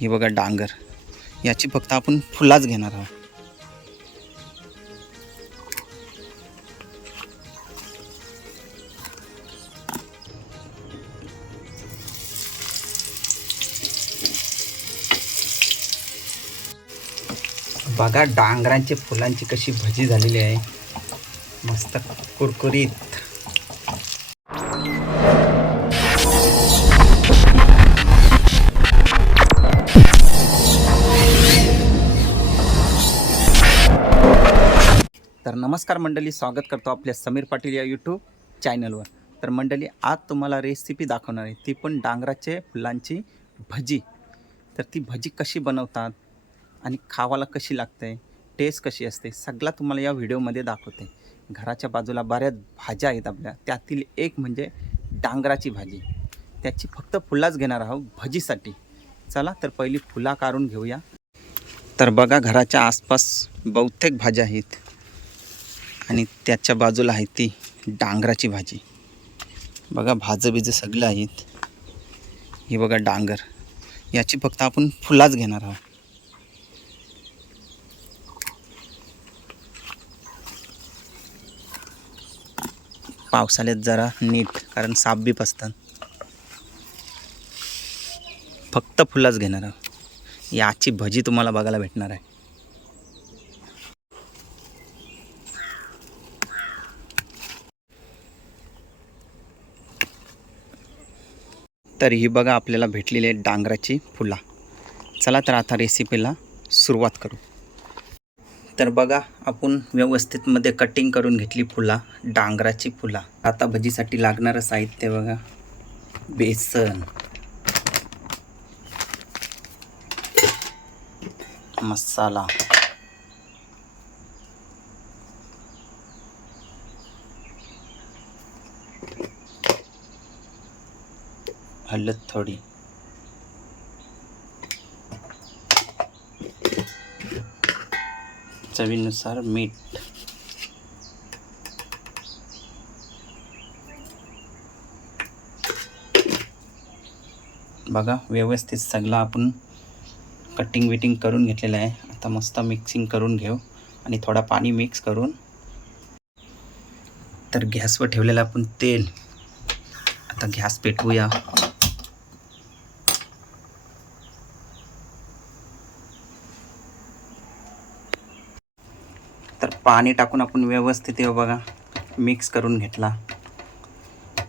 हे बघा डांगर. याची फक्त आपण फुलाच घेणार आहोत. बघा डांगरांची फुलांची कशी भजी झालेली आहे. मस्त कुरकुरीत. नमस्कार मंडळी स्वागत करतो आपल्या समीर पाटील या यूट्यूब चॅनलवर तर मंडळी आज तुम्हाला रेसिपी दाखवणार आहे. ती पण डांगराचे फुलांची भजी. तर ती भजी कशी बनवतात आणि खावाला कशी लागते टेस्ट कशी असते सगळा तुम्हाला या व्हिडिओमध्ये दाखवते. घराच्या बाजूला बऱ्याच भाज्या आहेत आपल्या. त्यातील एक म्हणजे डांगराची भाजी. त्याची फक्त फुलाच घेणार आहोत भजीसाठी. चला तर पहिली फुला काढून घेऊया. तर बघा घराच्या आसपास बहुतेक भाज्या आहेत. आणि त्याच्या बाजूला आहे ती डांगराची भाजी. बघा भाजं बिजं सगळं आहेत. हे बघा डांगर. याची फक्त आपण फुलाच घेणार आहोत. पावसाळ्यात जरा नीट कारण साप बीप असतात. फक्त फुलाच घेणार आहोत. याची भजी तुम्हाला बघायला भेटणार आहे. तर ही बघा आपल्याला भेटलेली आहे डांगराची फुला. चला तर आता रेसिपीला सुरुवात करू. तर बघा आपण व्यवस्थितमध्ये कटिंग करून घेतली फुला डांगराची फुला. आता भजीसाठी लागणारं साहित्य बघा. बेसन. मसाला. हलत थोडी. चवीनुसार मीठ. बघा व्यवस्थित सगळं आपण कटिंग विटिंग करून घेतलेलं आहे. आता मस्त मिक्सिंग करून घेऊ आणि थोडा पाणी मिक्स करून. तर गॅसवर ठेवलेलं आपण तेल. आता गॅस पेटवूया. तर पाणी टाकून आपण व्यवस्थित हे बघा मिक्स करून घेतला.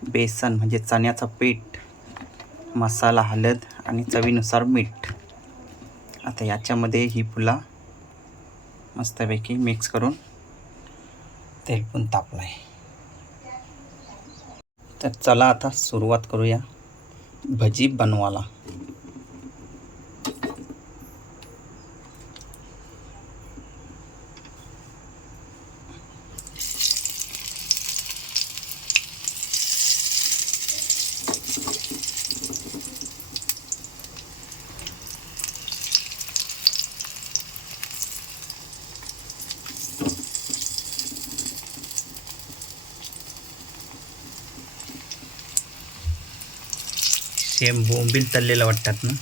बेसन म्हणजे चण्याचं पीठ मसाला हळद आणि चवीनुसार मीठ. आता याच्यामध्ये ही फुला मस्तपैकी मिक्स करून तेल पण तापलं आहे तर चला आता सुरुवात करूया. भजी बनवायला. सेम बोंबील तळलेलं वाटतात ना.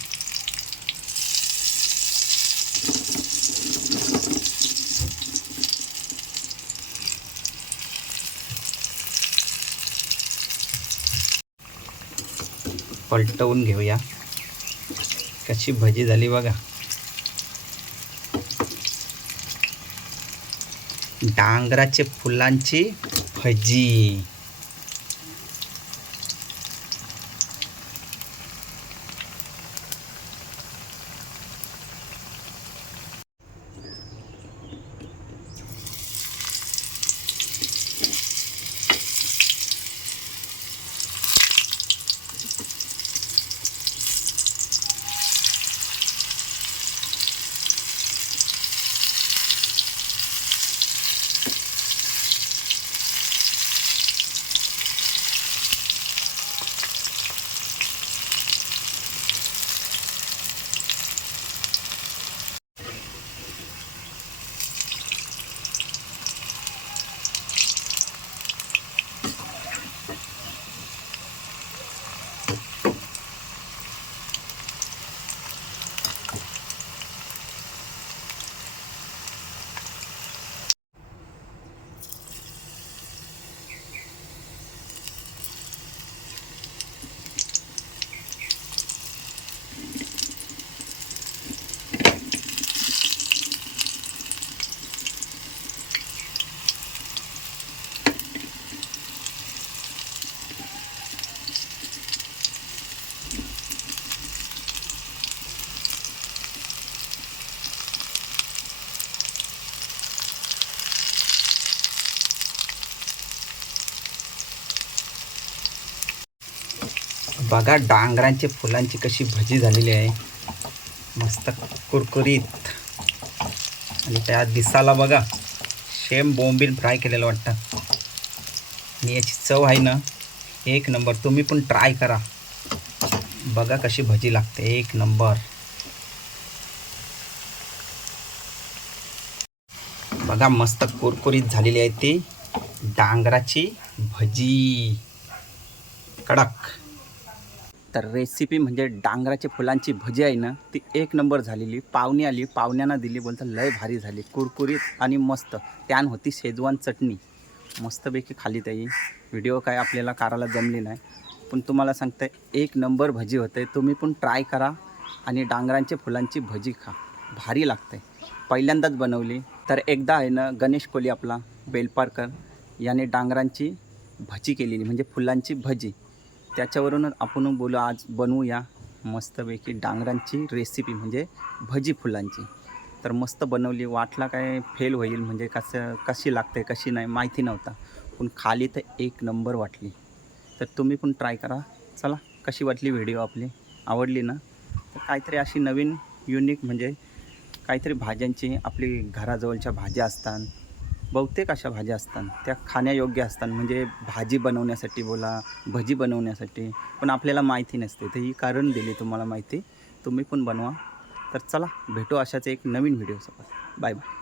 पलटवून घेऊया. कशी भजी झाली बघा. डांगराचे फुलांची भजी. बघा डांगरांच्या फुलांची कशी भजी झालेली आहे. मस्त कुरकुरीत. आणि त्या दिसाला बघा शेम बोंबील फ्राय केलेलं वाटतं. आणि याची चव आहे ना एक नंबर. तुम्ही पण ट्राय करा. बघा कशी भजी लागते एक नंबर. बघा मस्त कुरकुरीत झालेली आहे ती डांगराची भजी. कडक. तर रेसिपी म्हणजे डांगराच्या फुलांची भजी आहे ना ती एक नंबर झालेली. पाहुणी आली पाहुण्यांना दिली बोलता लय भारी झाली. कुरकुरीत आणि मस्त. त्यान होती शेजवान चटणी. मस्तपैकी खाली ताई. व्हिडिओ काय आपल्याला करायला जमली नाही. पण तुम्हाला सांगते एक नंबर भजी होते. तुम्ही पण ट्राय करा आणि डांगरांच्या फुलांची भजी खा. भारी लागते. पहिल्यांदाच बनवली. तर एकदा आहे ना गणेश कोली आपला बेलपारकर याने डांगरांची भजी केलेली म्हणजे फुलांची भजी. त्याच्यावरूनच आपण बोलू आज बनवूया मस्तपैकी डांगरांची रेसिपी म्हणजे भजी फुलांची. तर मस्त बनवली वाटला काय फेल होईल म्हणजे कसं कशी लागते कशी नाही माहिती नव्हता. पण खाली तर एक नंबर वाटली. तर तुम्ही पण ट्राय करा. चला कशी वाटली व्हिडिओ आपली? आवडली ना? तर काहीतरी अशी नवीन युनिक म्हणजे काहीतरी भाज्यांची आपली घराजवळच्या भाज्या असतात बहुतेक अशा भाज्या असतात. त्या खाण्यायोग्य असतात. म्हणजे भाजी बनवण्यासाठी बोला भजी बनवण्यासाठी. पण आपल्याला माहिती नसते. तर ही कारण दिली तुम्हाला माहिती. तुम्ही पण बनवा. तर चला भेटू अशाच एक नवीन व्हिडिओसोबत. Bye bye.